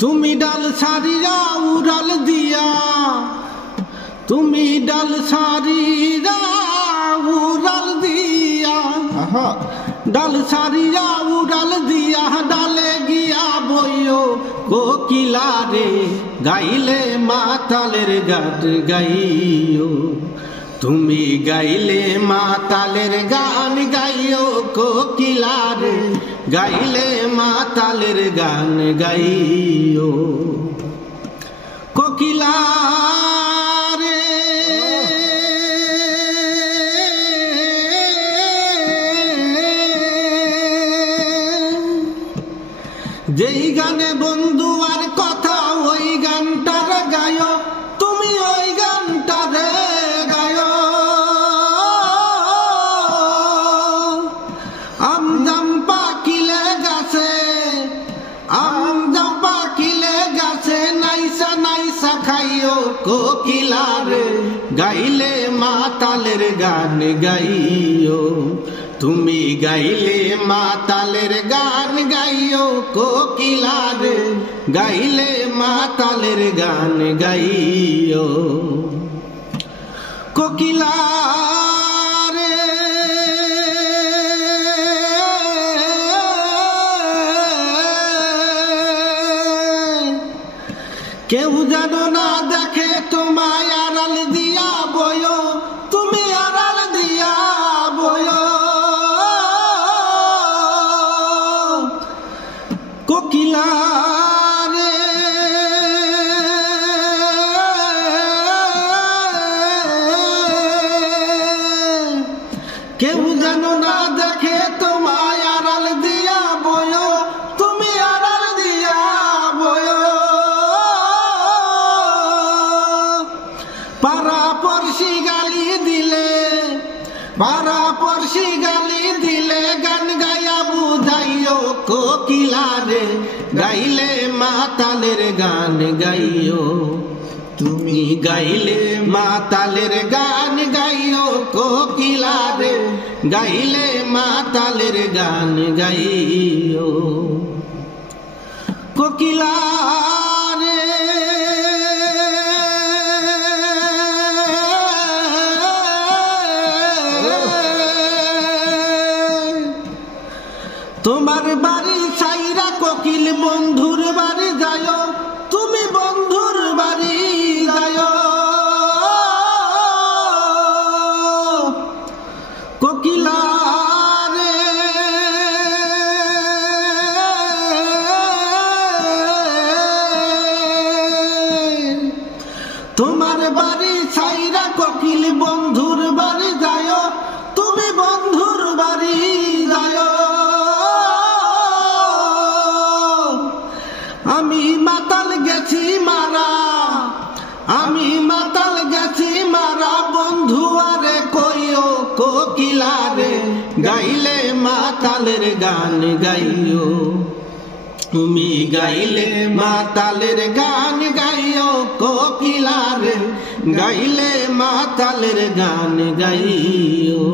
তুমি ডাল সারিয়া উড়াল দিয়া, তুমি ডাল সারিয়া উড়াল দিয়া, ডাল সারিয়া উড়াল দিয়া, ডালে গিয়া বইও কোকিলা রে, গাইলে মাতালের গান গাইও। তুমি গাইলে মাতালের গান গাইও কোকিলা রে, গাইলে মাতালের গান গাইও। কোকিলা রে যেই গানে বন্ধু আর কথা ওই গানটার গায়ো, তুমি ওই গানটারে গায়ো। আমজাম পাকিলে গাছে, আমজাম পাকিলে গাছে, নাইসা নাইসা খাইও কোকিলা রে, গাইলে মাতালের গান গাইও। তুমি গাইলে মাতালের গান গাইও কোকিলা রে, গাইলে মাতালের গান গাইও। কোকিলা রে কেউ যেন না দেখে তোমায় আড়াল দিয়া বইও, তুমি আড়াল দিয়া বইও। কোকিলা রে কেউ যেন না দেখে তোমায় আড়াল দিয়া বইও, তুমি আড়াল দিয়া বইও। পাড়া পড়শি গালি দিলে, পাড়া পড়শি গালি দিলে, গান গায়া বুঝাইও কোকিলা রে, গাইলে মাতালের গান গাইও। তুমি গাইলে মাতালের গান গাইও কোকিলা রে, গাইলে মাতালের গান গাইও। কোকিলা রে তোমার বাড়ি সাইরা কোকিল বন্ধুর বাড়ি যাও, তুমি বন্ধুর বাড়ি যাও। কোকিলা রে তোমার বাড়ি সাইরা কোকিল বন্ধুর বাড়ি যাও, তুমি বন্ধুর বাড়ি যাও। আমি মাতাল গেছি মারা, আমি মাতাল গেছি মারা, বন্ধু আরে কইও কোকিলা রে, গাইলে মাতালের গান গাইও। তুমি গাইলে মাতালের গান গাইও কোকিলা রে, গাইলে মাতালের গান গাইও।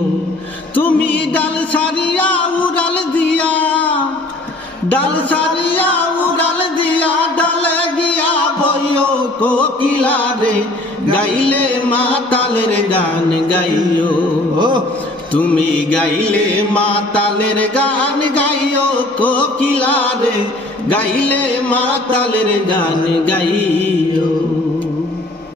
তুমি ডাল সারিয়া উড়াল দিয়া, ডাল সারিয়া উড়াল দিয়া, ডালে গিয়া বইও কোকিলা রে, গাইলে মাতালের গান গাইও। তুমি গাইলে মাতালের গান গাইও কোকিলা রে, গাইলে মাতালের গান গাইও।